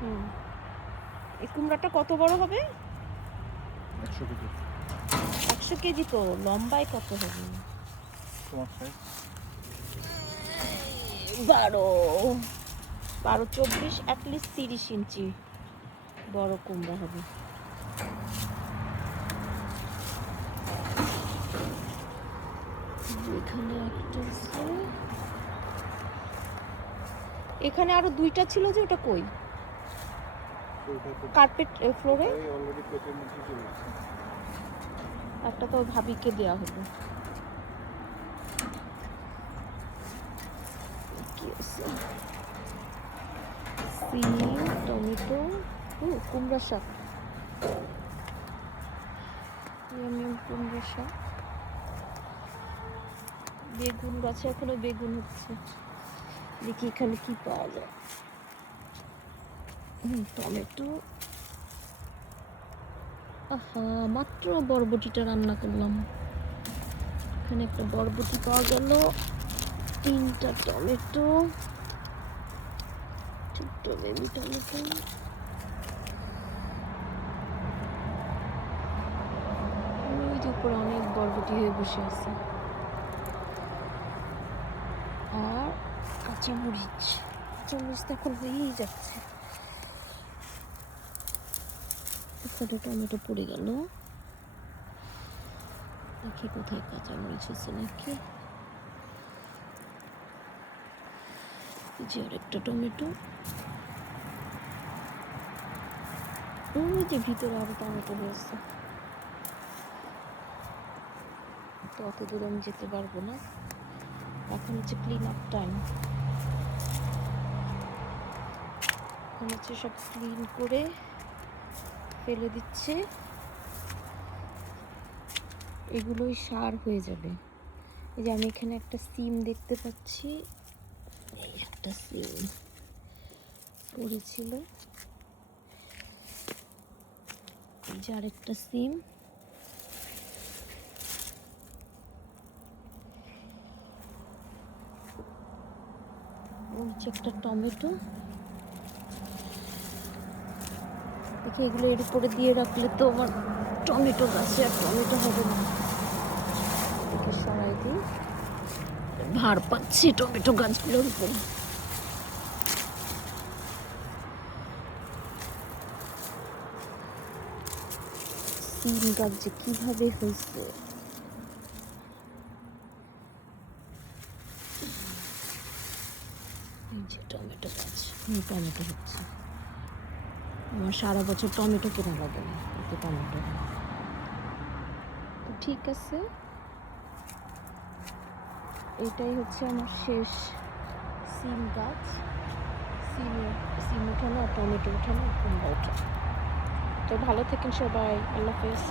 হুম, এই কুমড়াটা কত বড় হবে? 100 কেজি। 100 কেজি তো লম্বায় কত হবে? তোমার সাইজ? 12, 24, অ্যাটলিস্ট 30 ইঞ্চি বড় কুমড়া হবে। এখানে একটা আছে, এখানে আরো 2টা ছিল যে, ওটা কই? কার্পেট ফ্লোরে অলরেডি পেটের মধ্যে চলে গেছে। একটা তো ভাবিকে দেয়া হলো। কি আছে? সিম, টমেটো, কুমড়া শাক, কুমড়া শাক, বেগুন গাছে এখনো বেগুন হচ্ছে। দেখি এখানে কি পাওয়া যায়। টমেটো, আহা মাত্র বরবটিটা রান্না করলাম। এখানে একটা বরবটি পাওয়া গেল, 3টা টমেটো, ছোট্ট বেবি টমেটো, ওই যে উপরে অনেক বরবটি হয়ে বসে আছে, আর কাঁচামরিচ। কাঁচামরিচ তো এখন হয়েই যাচ্ছে। এখানে টমেটো পড়ে গেল, দেখি কোথায় কাঁচামরিচ আছে নাকি। যে আরেকটা টমেটো, ওই যে ভিতরে আরো টমেটো রয়েছে। তো অত দূর আমি যেতে পারবো না, এখন হচ্ছে ক্লিন আপ টাইম। এখন হচ্ছে সব ক্লিন করে ফেলে দিচ্ছে, এগুলোই সার হয়ে যাবে। এই যে আমি এখানে একটা সিম দেখতে পাচ্ছি, এই একটা সিম পড়েছিল, এই যে আরেকটা সিম, ওই যে একটা টমেটো। দেখি এগুলো এর উপরে দিয়ে রাখলে তো আমার টমেটো গাছে আর টমেটো হবে না। দেখে সরাই দিই, ভার পাচ্ছি টমেটো গাছগুলোর উপর। সিম গাছ যে কিভাবে হয়েছে, টমেটো গাছ, টমেটো হচ্ছে। আমার সারা বছর টমেটো কেনা লাগে না, এতে টমেটো। তো ঠিক আছে, এটাই হচ্ছে আমার শেষ সিম গাছ। সিম উঠানো আর টমেটো উঠানো, কুমড়া উঠানো। তো ভালো থাকেন সবাই, আল্লাহ হাফেজ।